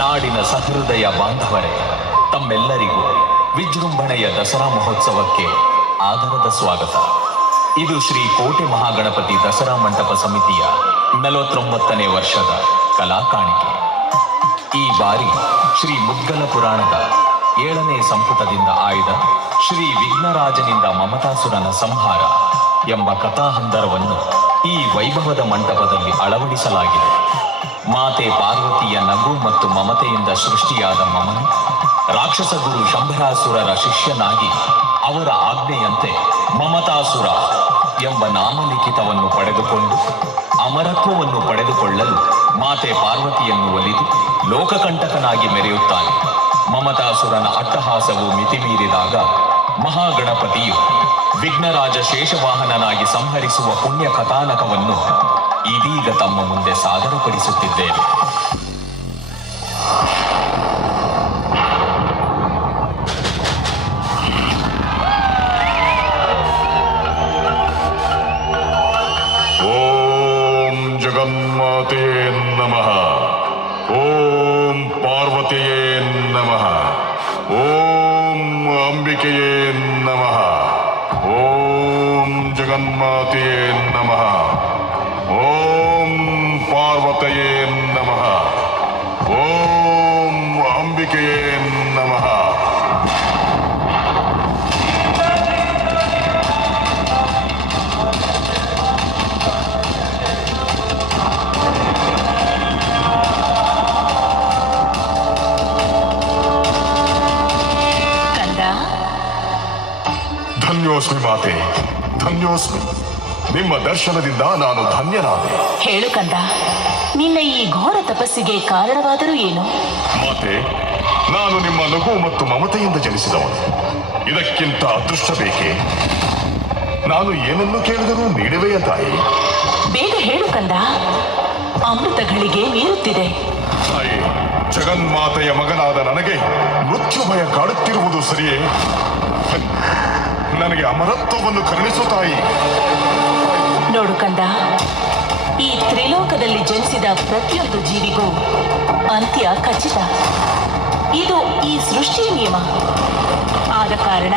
ನಾಡಿನ ಸಹೃದಯ ಬಾಂಧವರೇ, ತಮ್ಮೆಲ್ಲರಿಗೂ ವಿಜೃಂಭಣೆಯ ದಸರಾ ಮಹೋತ್ಸವಕ್ಕೆ ಆದರದ ಸ್ವಾಗತ. ಇದು ಶ್ರೀ ಕೋಟೆ ಮಹಾಗಣಪತಿ ದಸರಾ ಮಂಟಪ ಸಮಿತಿಯ 49ನೇ ವರ್ಷದ ಕಲಾ ಕಾಣಿಕೆ. ಈ ಬಾರಿ ಶ್ರೀ ಮುದ್ಗಲ ಪುರಾಣದ 7ನೇ ಸಂಪುಟದಿಂದ ಆಯ್ದ ಶ್ರೀ ವಿಘ್ನರಾಜನಿಂದ ಮಮತಾಸುರನ ಸಂಹಾರ ಎಂಬ ಕಥಾಹಂದರವನ್ನು ಈ ವೈಭವದ ಮಂಟಪದಲ್ಲಿ ಅಳವಡಿಸಲಾಗಿದೆ. ಮಾತೆ ಪಾರ್ವತಿಯ ನಗು ಮತ್ತು ಮಮತೆಯಿಂದ ಸೃಷ್ಟಿಯಾದ ಮಮನು ರಾಕ್ಷಸ ಗುರು ಶಂಭರಾಸುರರ ಶಿಷ್ಯನಾಗಿ ಅವರ ಆಜ್ಞೆಯಂತೆ ಮಮತಾಸುರ ಎಂಬ ನಾಮಲಿಖಿತವನ್ನು ಪಡೆದುಕೊಂಡು ಅಮರತ್ವವನ್ನು ಪಡೆದುಕೊಳ್ಳಲು ಮಾತೆ ಪಾರ್ವತಿಯನ್ನು ಒಲಿದು ಲೋಕಕಂಟಕನಾಗಿ ಮೆರೆಯುತ್ತಾನೆ. ಮಮತಾಸುರನ ಅಟ್ಟಹಾಸವು ಮಿತಿಮೀರಿದಾಗ ಮಹಾಗಣಪತಿಯು ವಿಘ್ನರಾಜ ಶೇಷವಾಹನನಾಗಿ ಸಂಹರಿಸುವ ಪುಣ್ಯ ಕಥಾನಕವನ್ನು ಇದೀಗ ತಮ್ಮ ಮುಂದೆ ಸಾದರಪಡಿಸುತ್ತಿದ್ದೇವೆ. ಓಂ ಜಗನ್ಮಾತೆಯೇ ನಮಃ. ಓಂ ಪಾರ್ವತಿಯೇ ನಮಃ. ಓಂ ಅಂಬಿಕೆಯೇ ನಮಃ. ಓಂ ಜಗನ್ಮಾತೆಯೇ ನಮಃ. ಓಂ ಪಾರ್ವತಿಯೇ ನಮಃ. ಓಂ ಅಂಬಿಕೆಯೇ ನಮಃ. ಧನ್ಯೋಸ್ಮಿ ಮಾತೆ, ಧನ್ಯೋಸ್ಮಿ. ನಿಮ್ಮ ದರ್ಶನದಿಂದ ನಾನು ಧನ್ಯನಾದೆ. ಹೇಳು ಕಂದ, ನಿನ್ನ ಈ ಘೋರ ತಪಸ್ಸಿಗೆ ಕಾರಣವಾದರೂ ಏನು? ಮಾತೆ, ನಾನು ನಿಮ್ಮ ನಗು ಮತ್ತು ಮಮತೆಯಿಂದ ಜನಿಸಿದವನು. ಇದಕ್ಕಿಂತ ಅದೃಷ್ಟ ಬೇಕೆ? ನಾನು ಏನನ್ನು ಕೇಳಿದರೂ ನೀಡುವೆಯ ತಾಯಿ? ಬೇಗ ಹೇಳು ಕಂದ, ಅಮೃತಗಳಿಗೆ ನೀರುತ್ತಿದೆ. ತಾಯಿ, ಜಗನ್ಮಾತೆಯ ಮಗನಾದ ನನಗೆ ಮೃತ್ಯು ಭಯ ಕಾಡುತ್ತಿರುವುದು ಸರಿಯೇ? ನನಗೆ ಅಮರತ್ವವನ್ನು ಕರುಣಿಸು ತಾಯಿ. ನೋಡು ಕಂದ, ಈ ತ್ರಿಲೋಕದಲ್ಲಿ ಜನಿಸಿದ ಪ್ರತಿಯೊಂದು ಜೀವಿಗೂ ಅಂತ್ಯ ಖಚಿತ. ಇದು ಈ ಸೃಷ್ಟಿಯ ನಿಯಮ. ಆದ ಕಾರಣ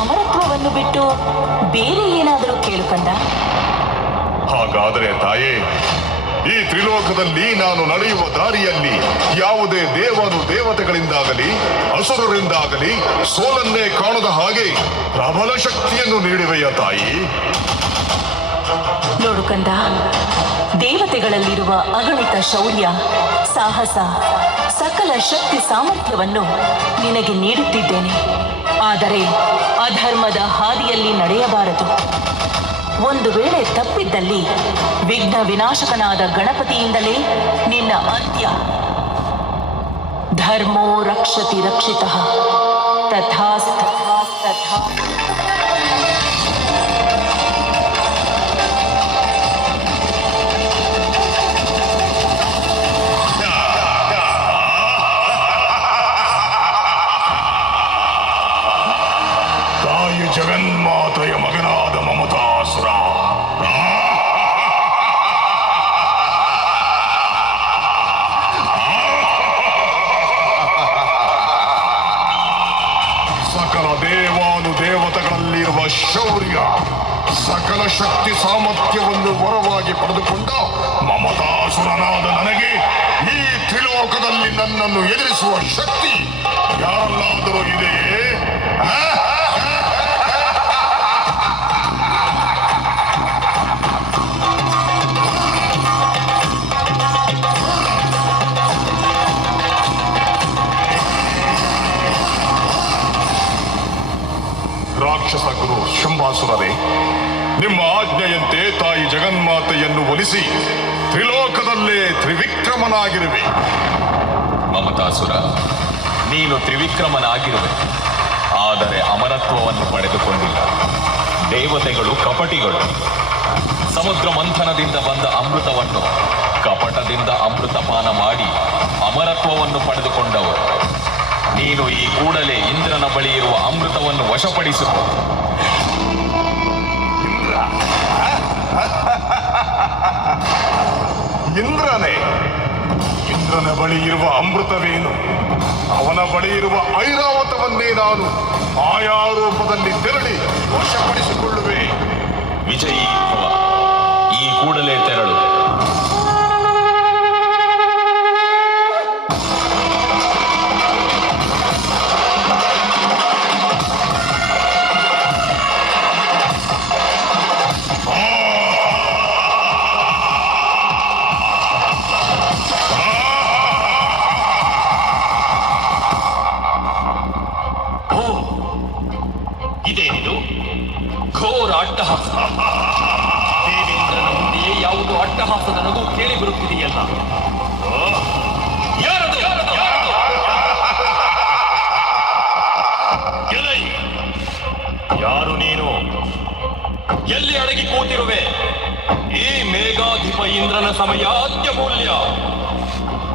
ಅಮರತ್ವವನ್ನು ಬಿಟ್ಟು ಬೇರೆ ಏನಾದರೂ ಕೇಳು ಕಂದ. ಹಾಗಾದರೆ ತಾಯೇ, ಈ ತ್ರಿಲೋಕದಲ್ಲಿ ನಾನು ನಡೆಯುವ ದಾರಿಯಲ್ಲಿ ಯಾವುದೇ ದೇವರು ದೇವತೆಗಳಿಂದಾಗಲಿ ಅಸುರರಿಂದಾಗಲಿ ಸೋಲನ್ನೇ ಕಾಣದ ಹಾಗೆ ಪ್ರಬಲ ಶಕ್ತಿಯನ್ನು ನೀಡುವೆಯ ತಾಯಿ? ನೋಡು ಕಂದ, ದೇವತೆಗಳಲ್ಲಿರುವ ಅಗಣಿತ ಶೌರ್ಯ, ಸಾಹಸ, ಸಕಲ ಶಕ್ತಿ ಸಾಮರ್ಥ್ಯವನ್ನು ನಿನಗೆ ನೀಡುತ್ತಿದ್ದೇನೆ. ಆದರೆ ಅಧರ್ಮದ ಹಾದಿಯಲ್ಲಿ ನಡೆಯಬಾರದು. ಒಂದು ವೇಳೆ ತಪ್ಪಿದ್ದಲ್ಲಿ ವಿಘ್ನ ವಿನಾಶಕನಾದ ಗಣಪತಿಯಿಂದಲೇ ನಿನ್ನ ಅಂತ್ಯ. ಧರ್ಮೋ ರಕ್ಷತಿ ರಕ್ಷಿತಃ ತಥಾಸ್ತು ತಥಾ. ತಾಯಿ ಜಗನ್ಮಾತೆಯ ಮಗನಾದ ಮಮತಾಸುರ, ಸಕಲ ದೇವಾನು ದೇವತೆಗಳಲ್ಲಿರುವ ಶೌರ್ಯ, ಸಕಲ ಶಕ್ತಿ ಸಾಮರ್ಥ್ಯವನ್ನು ವರವಾಗಿ ಪಡೆದುಕೊಂಡ ಮಮತಾಸುರನಾದ ನನಗೆ ಈ ತ್ರಿಲೋಕದಲ್ಲಿ ನನ್ನನ್ನು ಎದುರಿಸುವ ಶಕ್ತಿ ಯಾರಲ್ಲಾದರೂ ಇದೆಯೇ? ರಾಕ್ಷಸ ಗುರು ಶಂಭಾಸುರರೇ, ನಿಮ್ಮ ಆಜ್ಞೆಯಂತೆ ತಾಯಿ ಜಗನ್ಮಾತೆಯನ್ನು ಒಲಿಸಿ ತ್ರಿಲೋಕದಲ್ಲೇ ತ್ರಿವಿಕ್ರಮನಾಗಿರುವೆ. ಮಮತಾಸುರ, ನೀನು ತ್ರಿವಿಕ್ರಮನಾಗಿರುವೆ, ಆದರೆ ಅಮರತ್ವವನ್ನು ಪಡೆದುಕೊಂಡಿಲ್ಲ. ದೇವತೆಗಳು ಕಪಟಿಗಳು. ಸಮುದ್ರ ಮಂಥನದಿಂದ ಬಂದ ಅಮೃತವನ್ನು ಕಪಟದಿಂದ ಅಮೃತಪಾನ ಮಾಡಿ ಅಮರತ್ವವನ್ನು ಪಡೆದುಕೊಂಡವರು. ನೀನು ಈ ಕೂಡಲೇ ಇಂದ್ರನ ಬಳಿ ಇರುವ ಅಮೃತವನ್ನು ವಶಪಡಿಸಿಕೊ. ಇಂದ್ರನೇ? ಇಂದ್ರನ ಬಳಿ ಇರುವ ಅಮೃತವೇನು, ಅವನ ಬಳಿ ಇರುವ ಐರಾವತವನ್ನೇ ನಾನು ಮಾಯಾ ರೂಪದಲ್ಲಿ ತೆರಳಿ ವಶಪಡಿಸಿಕೊಳ್ಳುವೆ. ವಿಜಯೀ ಭವ. ಈ ಕೂಡಲೇ ತೆರಳು. ಇದೇನಿದು ಘೋರ ಅಟ್ಟಹಾಸ. ದೇವೇಂದ್ರನ ಮುಂದೆಯೇ ಯಾವುದು ಅಟ್ಟಹಾಸದ ನಗು ಕೇಳಿ ಬರುತ್ತಿದೆಯಲ್ಲ. ಯಾರದು? ಎಲೈ, ಯಾರು ನೀನು? ಎಲ್ಲಿ ಅಡಗಿ ಕೂತಿರುವೆ? ಈ ಮೇಘಾಧಿಪ ಇಂದ್ರನ ಸಮಯ ಅತ್ಯಮೂಲ್ಯ.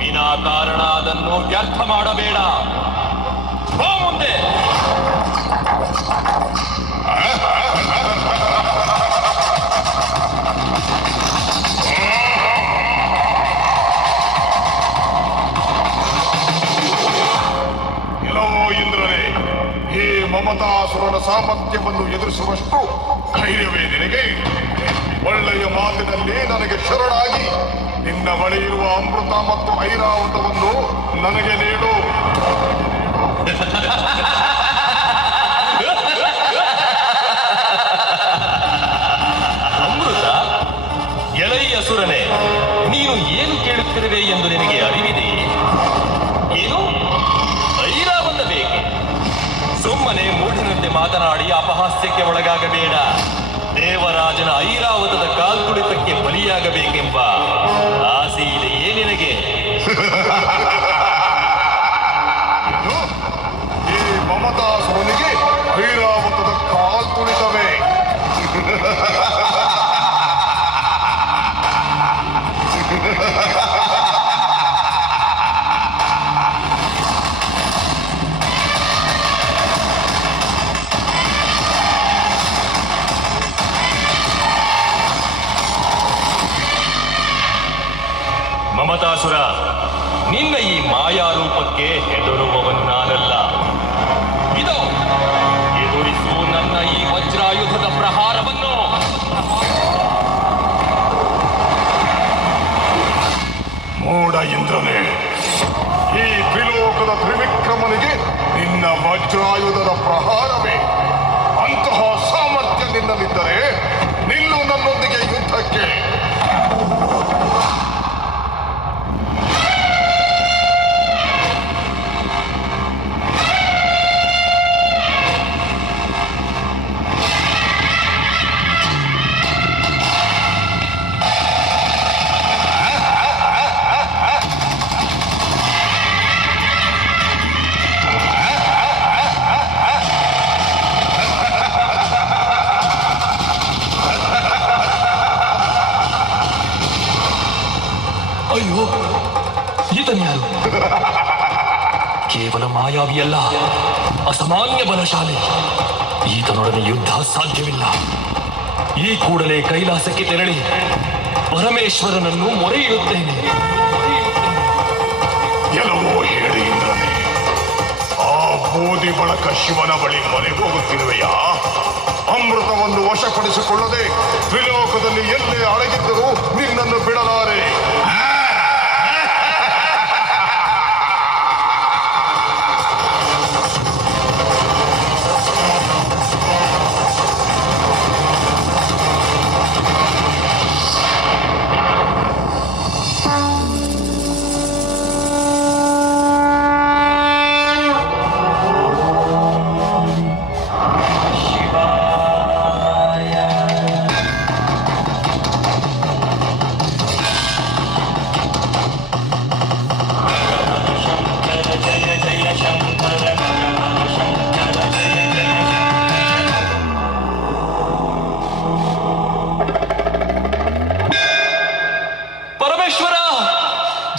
ವಿನಾಕಾರಣ ಅದನ್ನು ವ್ಯರ್ಥ ಮಾಡಬೇಡ. ಬಾ ಮುಂದೆ. ಎಲ್ಲೋ ಇಂದ್ರನೇ, ಈ ಮಮತಾಸುರನ ಸಾಮರ್ಥ್ಯವನ್ನು ಎದುರಿಸುವಷ್ಟು ಧೈರ್ಯವೇ ನಿನಗೆ? ಒಳ್ಳೆಯ ಮಾತಿನಲ್ಲಿ ನನಗೆ ಶರಣಾಗಿ ನಿನ್ನ ಬಳಿ ಇರುವ ಅಮೃತ ಮತ್ತು ಐರಾವತವನ್ನು ನನಗೆ ನೀಡು. ಅಮೃತ? ಎಲೈ ಅಸುರನೇ, ನೀನು ಏನು ಕೇಳುತ್ತಿರುವೆ ಎಂದು ನಿನಗೆ ಅರಿವಿದೆಯೇ? ಏನು ಐರಾವತ ಬೇಕೆ? ಸುಮ್ಮನೆ ಮೂಢನಂತೆ ಮಾತನಾಡಿ ಅಪಹಾಸ್ಯಕ್ಕೆ ಒಳಗಾಗಬೇಡ. ದೇವರಾಜನ ಐರಾವತದ ಕಾಲ್ತುಳಿತಕ್ಕೆ ಬಲಿಯಾಗಬೇಕೆಂಬ ಆಸೆ ಇದೆಯೇ ನಿನಗೆ? ಈ ಮಮತಾಸುರನಿಗೆ ಐರಾವತದ ಕಾಲ್ತುಳಿತವೇ? ಮಮತಾಸುರ, ನಿನ್ನ ಈ ಮಾಯಾ ರೂಪಕ್ಕೆ ಹೆದರುವವನು ನಾನಲ್ಲ. ಇದು ಎದುರಿಸು ನನ್ನ ಈ ವಜ್ರಾಯುಧದ ಪ್ರಹಾರವನ್ನು. ಮೂಢ ಇಂದ್ರನೇ, ಈ ತ್ರಿಲೋಕದ ತ್ರಿವಿಕ್ರಮನಿಗೆ ನಿನ್ನ ವಜ್ರಾಯುಧದ ಪ್ರಹಾರವೇ? ಅಂತಹ ಸಾಮರ್ಥ್ಯ ನಿನ್ನಲ್ಲಿದ್ದರೆ ನಿಲ್ಲು ನನ್ನೊಂದಿಗೆ ಯುದ್ಧಕ್ಕೆ. ಅಯ್ಯೋ, ಈತನ್ಯಾರು? ಕೇವಲ ಮಾಯಾವಿಯಲ್ಲ, ಅಸಾಮಾನ್ಯ ಬಲಶಾಲಿ. ಈತನೊಡನೆ ಯುದ್ಧ ಸಾಧ್ಯವಿಲ್ಲ. ಈ ಕೂಡಲೇ ಕೈಲಾಸಕ್ಕೆ ತೆರಳಿ ಪರಮೇಶ್ವರನನ್ನು ಮೊರೆ ಇಡುತ್ತೇನೆ. ಎಲ್ಲವೋ ಹೇಳಿ ಇಂದ್ರನೇ, ಆ ಬೋಧಿ ಬಳಕ ಶಿವನ ಬಳಿ ಮೊರೆ ಹೋಗುತ್ತಿರುವೆಯಾ? ಅಮೃತವನ್ನು ವಶಪಡಿಸಿಕೊಳ್ಳದೆ ತ್ರಿಲೋಕದಲ್ಲಿ ಎಲ್ಲೇ ಅಡಗಿದ್ದರೂ ನಿನ್ನನ್ನು ಬಿಡಲಾರೆ.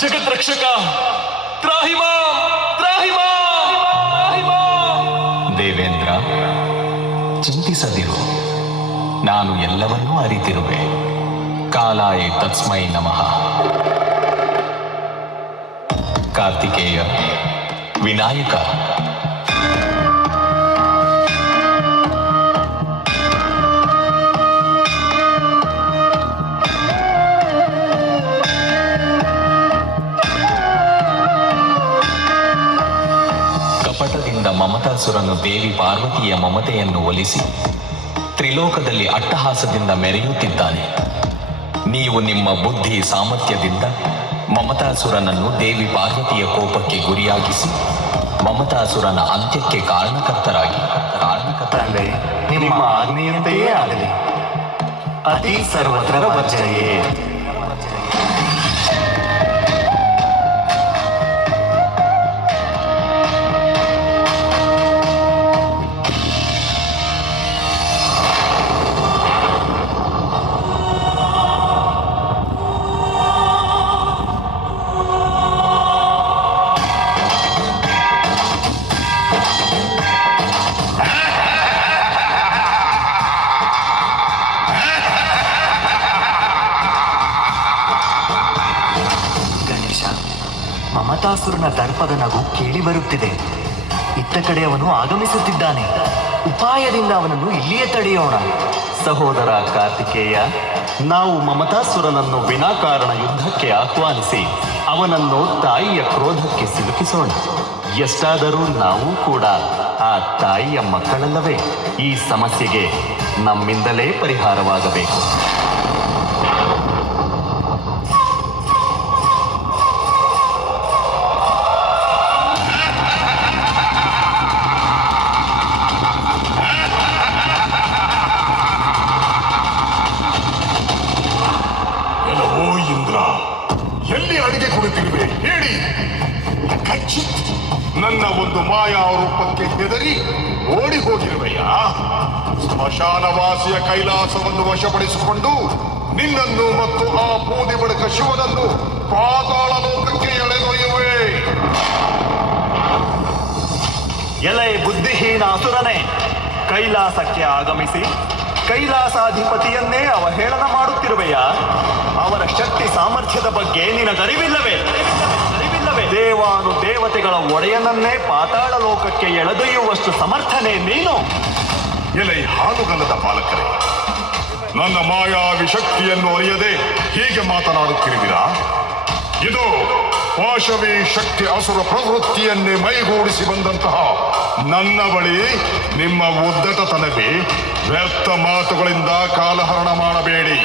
ಜಗದ್ರಕ್ಷಕ, ತ್ರಾಹಿ ಮಾಂ, ತ್ರಾಹಿ ಮಾಂ, ತ್ರಾಹಿ ಮಾಂ. ದೇವೇಂದ್ರ, ಚಿಂತಿಸದಿರು. ನಾನು ಎಲ್ಲವನ್ನೂ ಅರಿತಿರುವೆ. ಕಾಲಾಯ ತಸ್ಮೈ ನಮಃ. ಕಾರ್ತಿಕೇಯ, ವಿನಾಯಕ, ಕಪಟದಿಂದ ಮಮತಾಸುರನು ದೇವಿ ಪಾರ್ವತಿಯ ಮಮತೆಯನ್ನು ಒಲಿಸಿ ತ್ರಿಲೋಕದಲ್ಲಿ ಅಟ್ಟಹಾಸದಿಂದ ಮೆರೆಯುತ್ತಿದ್ದಾನೆ. ನೀವು ನಿಮ್ಮ ಬುದ್ಧಿ ಸಾಮರ್ಥ್ಯದಿಂದ ಮಮತಾಸುರನನ್ನು ದೇವಿ ಪಾರ್ವತಿಯ ಕೋಪಕ್ಕೆ ಗುರಿಯಾಗಿಸಿ ಮಮತಾಸುರನ ಅಂತ್ಯಕ್ಕೆ ಕಾರಣಕರ್ತರಾಗಿ ತಂದೆ, ನಿಮ್ಮ ಆಜ್ಞೆಯಂತೆಯೇ ಆಗಲಿ. ಅತಿ ಸರ್ವತ್ರ ವರ್ಜಯೇ. ಮಮತಾಸುರನ ದರ್ಪದ ನಗು ಕೇಳಿ ಬರುತ್ತಿದೆ. ಇತ್ತ ಕಡೆ ಅವನು ಆಗಮಿಸುತ್ತಿದ್ದಾನೆ. ಉಪಾಯದಿಂದ ಅವನನ್ನು ಇಲ್ಲಿಯೇ ತಡೆಯೋಣ. ಸಹೋದರ ಕಾರ್ತಿಕೇಯ, ನಾವು ಮಮತಾಸುರನನ್ನು ವಿನಾಕಾರಣ ಯುದ್ಧಕ್ಕೆ ಆಹ್ವಾನಿಸಿ ಅವನನ್ನು ತಾಯಿಯ ಕ್ರೋಧಕ್ಕೆ ಸಿಲುಕಿಸೋಣ. ಎಷ್ಟಾದರೂ ನಾವು ಕೂಡ ಆ ತಾಯಿಯ ಮಕ್ಕಳಲ್ಲವೇ? ಈ ಸಮಸ್ಯೆಗೆ ನಮ್ಮಿಂದಲೇ ಪರಿಹಾರವಾಗಬೇಕು. ಎಲ್ಲಿ ಅಡಿಗೆ ಕುಳಿತಿರುವೆ ಹೇಳಿ. ಖಚಿತ್, ನನ್ನ ಒಂದು ಮಾಯಾ ರೂಪಕ್ಕೆ ಹೆದರಿ ಓಡಿ ಹೋಗಿರುವೆಯಾ? ಸ್ಮಶಾನವಾಸಿಯ ಕೈಲಾಸವನ್ನು ವಶಪಡಿಸಿಕೊಂಡು ನಿನ್ನನ್ನು ಮತ್ತು ಆ ಬೂದಿ ಬಡಕ ಶಿವನನ್ನು ಪಾತಾಳ ಲೋಕಕ್ಕೆ ಎಳೆದೊಯ್ಯುವೆ. ಎಲೆ ಬುದ್ಧಿಹೀನ ಅಸುರನೇ, ಕೈಲಾಸಕ್ಕೆ ಆಗಮಿಸಿ ಕೈಲಾಸಾಧಿಪತಿಯನ್ನೇ ಅವಹೇಳನ ಮಾಡುತ್ತಿರುವೆಯಾ? ಅವರ ಶಕ್ತಿ ಸಾಮರ್ಥ್ಯದ ಬಗ್ಗೆ ನಿನಗರಿವಿಲ್ಲವೇ? ದೇವಾನು ದೇವತೆಗಳ ಒಡೆಯನನ್ನೇ ಪಾತಾಳ ಲೋಕಕ್ಕೆ ಎಳೆದೊಯ್ಯುವಷ್ಟು ಸಮರ್ಥನೆ ನೀನು? ಎಲೆ ಹಾಲುಗಲ್ಲದ ಬಾಲಕರೇ, ನನ್ನ ಮಾಯಾವಿ ಶಕ್ತಿಯನ್ನು ಅರಿಯದೆ ಹೀಗೆ ಮಾತನಾಡುತ್ತಿರುವಿರಾ? ಇದು ಪಾಶವಿ ಶಕ್ತಿ ಅಸುರ ಪ್ರವೃತ್ತಿಯನ್ನೇ ಮೈಗೂಡಿಸಿ ಬಂದಂತಹ ನನ್ನ ಬಳಿ ನಿಮ್ಮ ಉದ್ದಟತನವೇ. ವ್ಯರ್ಥ ಮಾತುಗಳಿಂದ ಕಾಲಹರಣ ಮಾಡಬೇಡಿ.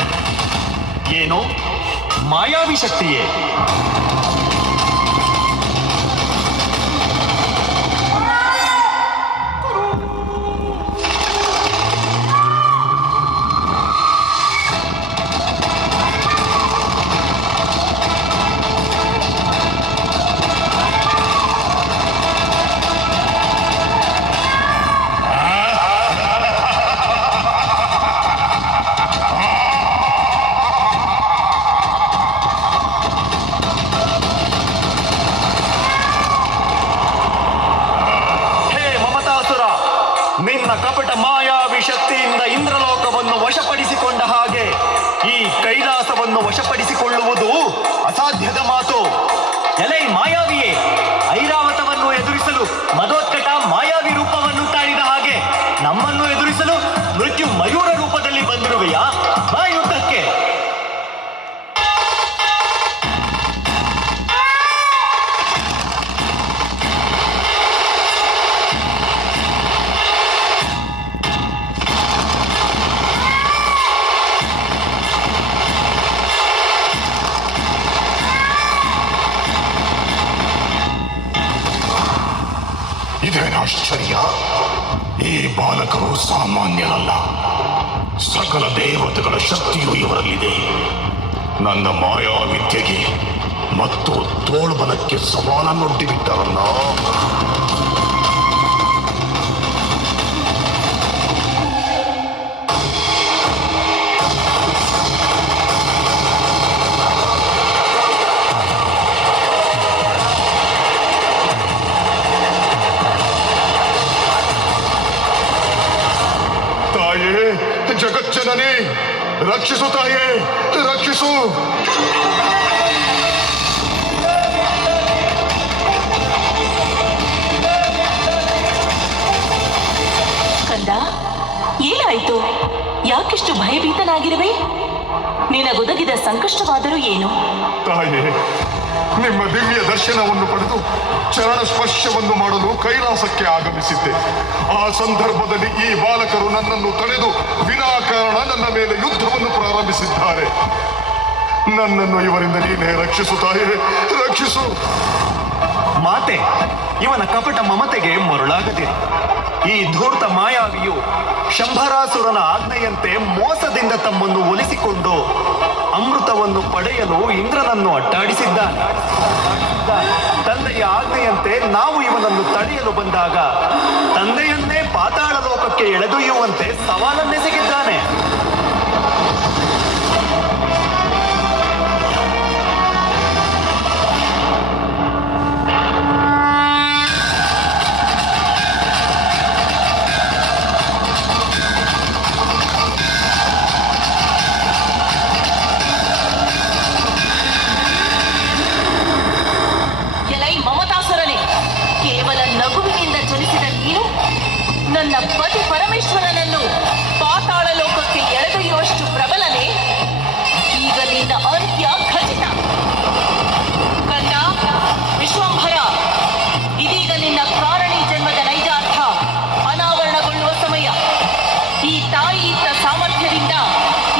ಏನು ಮಾಯಾವಿ ಶಕ್ತಿಯೇ? ನಿನ್ನ ಕಪಟ ಮಾಯಾವಿ ಶಕ್ತಿಯಿಂದ ಇಂದ್ರಲೋಕವನ್ನು ವಶಪಡಿಸಿಕೊಂಡ ಹಾಗೆ ಈ ಕೈಲಾಸವನ್ನು ವಶಪಡಿಸಿಕೊಳ್ಳುವುದು ಅಸಾಧ್ಯದ ಮಾತು. ಎಲೈ ಮಾಯಾವಿಯೇ, ಐರಾವತವನ್ನು ಎದುರಿಸಲು ಮದೋತ್ಕಟ ಮಾಯಾವಿ ರೂಪವನ್ನು ತಾಳಿದ ಹಾಗೆ ನಮ್ಮನ್ನು ಎದುರಿಸಲು ಮೃತ್ಯು ಮಯೂರ ರೂಪದಲ್ಲಿ ಬಂದಿರುವೆಯಾ? ಬಾ ಯುದ್ಧಕ್ಕೆ. ಇದೇನಾಶ್ಚರ್ಯ! ಈ ಬಾಲಕರು ಸಾಮಾನ್ಯರಲ್ಲ. ಸಕಲ ದೇವತೆಗಳ ಶಕ್ತಿಯು ಇವರಲ್ಲಿದೆ. ನನ್ನ ಮಾಯಾವಿದ್ಯೆಗೆ ಮತ್ತು ತೋಳ್ಬಲಕ್ಕೆ ಸವಾಲನ್ನೊಡ್ಡಿಬಿಟ್ಟರಲ್ಲ. ಜಗಜ್ಜನನಿ, ರಕ್ಷಿಸು ತಾಯೇ, ರಕ್ಷಿಸು. ಭಯಭೀತನಾಗಿರುವೆ? ನಿನಗೊದಗಿದ ಸಂಕಷ್ಟವಾದರೂ ಏನು? ತಾಯೇ, ನಿಮ್ಮ ದಿವ್ಯ ದರ್ಶನವನ್ನು ಪಡೆದು ಚರಣ ಸ್ಪರ್ಶವನ್ನು ಮಾಡಲು ಕೈಲಾಸಕ್ಕೆ ಆಗಮಿಸಿದ್ದೆ. ಆ ಸಂದರ್ಭದಲ್ಲಿ ಈ ಬಾಲಕರು ನನ್ನನ್ನು ತಡೆದು ವಿನಾಕಾರಣ ನನ್ನ ಮೇಲೆ ಯುದ್ಧವನ್ನು ಪ್ರಾರಂಭಿಸಿದ್ದಾರೆ. ನನ್ನನ್ನು ಇವರಿಂದ ನೀನೇ ರಕ್ಷಿಸು ತಾಯೇ, ರಕ್ಷಿಸು. ಮಾತೆ, ಇವನ ಕಪಟ ಮಮತೆಗೆ ಮರುಳಾಗದಿರಿ. ಈ ಧೂರ್ತ ಮಾಯಾವಿಯು ಶಂಭರಾಸುರನ ಆಜ್ಞೆಯಂತೆ ಮೋಸದಿಂದ ತಮ್ಮನ್ನು ಒಲಿಸಿಕೊಂಡು ಅಮೃತವನ್ನು ಪಡೆಯಲು ಇಂದ್ರನನ್ನು ಅಟ್ಟಾಡಿಸಿದ್ದಾನೆ. ತಂದೆಯ ಆಜ್ಞೆಯಂತೆ ನಾವು ಇವನನ್ನು ತಡೆಯಲು ಬಂದಾಗ ತಂದೆಯನ್ನೇ ಪಾತಾಳ ಲೋಕಕ್ಕೆ ಎಳೆದೊಯ್ಯುವಂತೆ ಸವಾಲನ್ನೆಸಗಿದ್ದಾನೆ. ನನ್ನ ಪತಿ ಪರಮೇಶ್ವರನನ್ನು ಪಾತಾಳ ಲೋಕಕ್ಕೆ ಎಳೆದೊಯ್ಯುವಷ್ಟು ಪ್ರಬಲನೆ. ಈಗ ನಿನ್ನ ಅಂತ್ಯ ಖಚಿತ. ಕಂದ ವಿಶ್ವಂಭರ, ಇದೀಗ ನಿನ್ನ ಕಾರಣಿ ಜನ್ಮದ ನೈಜಾರ್ಥ ಅನಾವರಣಗೊಳ್ಳುವ ಸಮಯ. ಈ ತಾಯಿ ಇತ್ತ ಸಾಮರ್ಥ್ಯದಿಂದ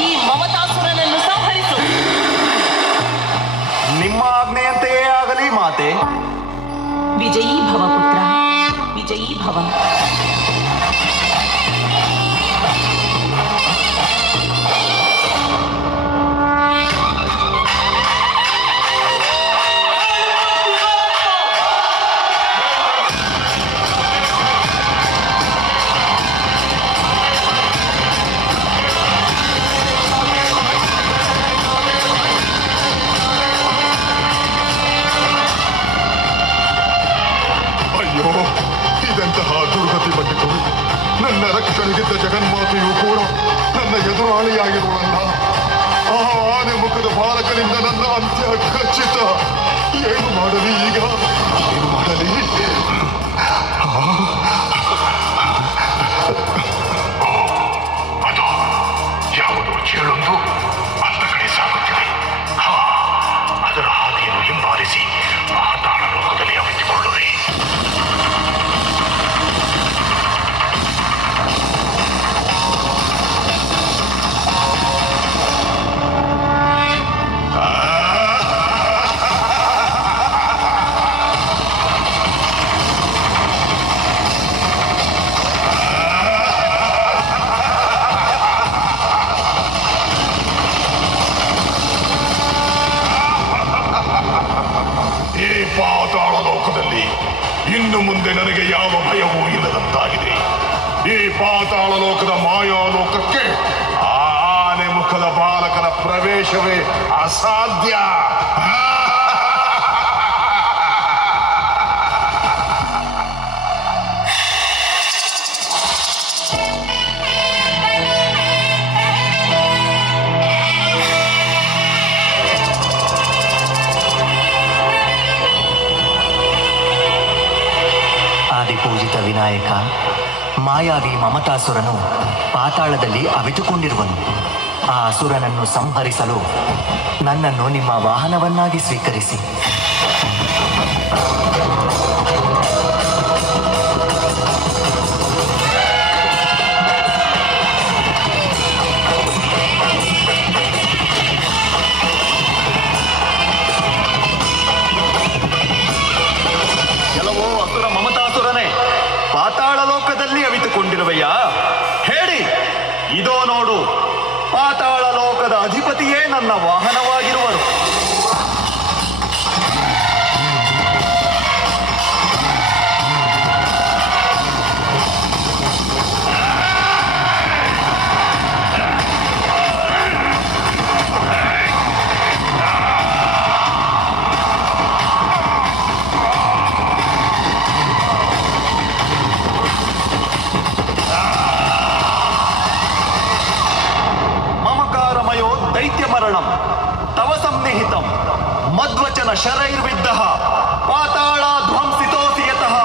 ಈ ಮಮತಾಸುರನನ್ನು ಸಂಹರಿಸು. ನಿಮ್ಮ ಆಜ್ಞೆಯಂತೆಯೇ ಆಗಲಿ ಮಾತೆ. ವಿಜಯೀ ಭವ ಪುತ್ರ, ವಿಜಯೀ ಭವ. ಇದೆಂತಹ ದುರ್ಗತಿ ಬಂದಿತು. ನನ್ನ ರಕ್ಷಣೆಗಿದ್ದ ಜಗನ್ಮಾತೆಯು ಕೂಡ ನನ್ನ ಎದುರಾಳಿಯಾಗಿರುವಲ್ಲ. ಆ ಆನೆ ಮುಖದ ಬಾಲಕನಿಂದ ನನ್ನ ಅಂತ್ಯ ಖಚಿತ. ಏನು ಮಾಡಲಿ ಈಗ, ಏನು ಮಾಡಲಿ? ಅದು ಯಾವುದೋ ಚೇಳೊಂದು ಅಂತ ಕಡೆ ಸಾಗುತ್ತಿದೆ. ಅದರ ಹಾದಿಯನ್ನು ಹಿಂಬಾಲಿಸಿ ಪಾತಾಳ ಲೋಕದಲ್ಲಿ ಅವಿತುಕೊಳ್ಳುವೆ. ಪಾತಾಳ ಲೋಕದಲ್ಲಿ ಇನ್ನು ಮುಂದೆ ನನಗೆ ಯಾವ ಭಯವೂ ಇಲ್ಲದಂತಾಗಿದೆ. ಈ ಪಾತಾಳ ಲೋಕದ ಮಾಯಾಲೋಕಕ್ಕೆ ಆ ಆನೆ ಮುಖದ ಬಾಲಕನ ಪ್ರವೇಶವೇ ಅಸಾಧ್ಯ. ಪೂಜಿತ ವಿನಾಯಕ, ಮಾಯಾವಿ ಮಮತಾಸುರನು ಪಾತಾಳದಲ್ಲಿ ಅವಿತುಕೊಂಡಿರುವನು. ಆ ಅಸುರನನ್ನು ಸಂಹರಿಸಲು ನನ್ನನ್ನು ನಿಮ್ಮ ವಾಹನವನ್ನಾಗಿ ಸ್ವೀಕರಿಸಿ. ಪಾತಾಳ ಲೋಕದಲ್ಲಿ ಅವಿತುಕೊಂಡಿರುವೆಯಾ? ಹೇಳಿ, ಇದೋ ನೋಡು, ಪಾತಾಳ ಲೋಕದ ಅಧಿಪತಿಯೇ ನನ್ನ ವಾಹನವಾಗಿರುವರು. ದೈತ್ಯ ಮರಣಂ ತವ ಸಂನಿಹಿತಂ ಮಧ್ವಚನ ಶರೈರ್ವಿದ್ದಃ ಪಾತಾಳ ಧ್ವಂಸಿತೋಸಿ ಯತಃ.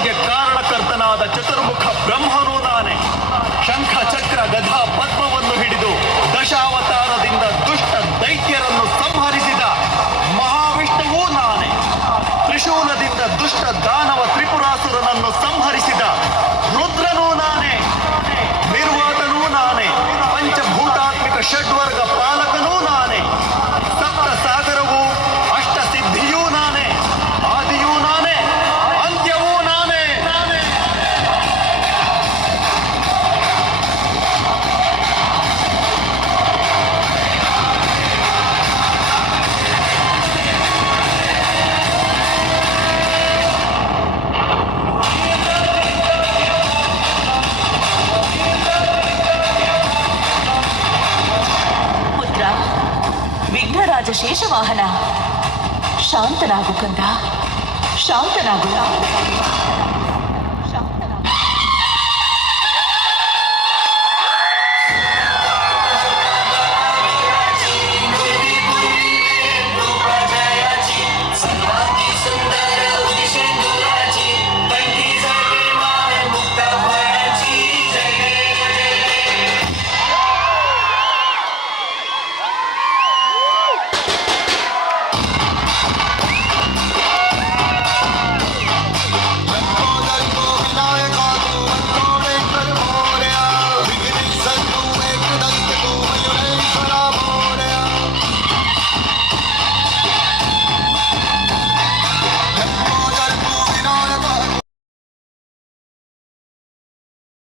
ಸೃಷ್ಟಿಗೆ ಕಾರಣಕರ್ತನಾದ ಚತುರ್ಮುಖ ಬ್ರಹ್ಮನೂ ನಾನೇ. ಶಂಖ ಚಕ್ರ ಗದಾ ಪದ್ಮವನ್ನು ಹಿಡಿದು ದಶಾವತಾರದಿಂದ ದುಷ್ಟ ದೈತ್ಯರನ್ನು ಸಂಹರಿಸಿದ ಮಹಾವಿಷ್ಣುವೂ ನಾನೇ. ತ್ರಿಶೂಲದಿಂದ ದುಷ್ಟ ದಾನವ ತ್ರಿಪುರಾಸುರನನ್ನು ಸಂಹರಿಸಿದ ರುದ್ರನೂ ನಾನೇ. ನಿರ್ವಾತನೂ ನಾನೇ. ಪಂಚಭೂತಾತ್ಮಿಕ ಷಡ್ವರ್ಗ ಪಾಲಕನೂ ನಾನೇ. ಸಪ್ತ ಸಾಗರವೂ ಅಷ್ಟ ಸಿದ್ಧಿಯೂ ನಾನೇ. ಆದಿಯೂ ನಾನೇ, ಅಂತ್ಯವೂ ನಾನೇ. ಪುತ್ರ ವಿಘ್ನರಾಜ ಶೇಷವಾಹನ, ಶಾಂತನಾಗು ಕಂದ, ಶಾಂತನಾಗು.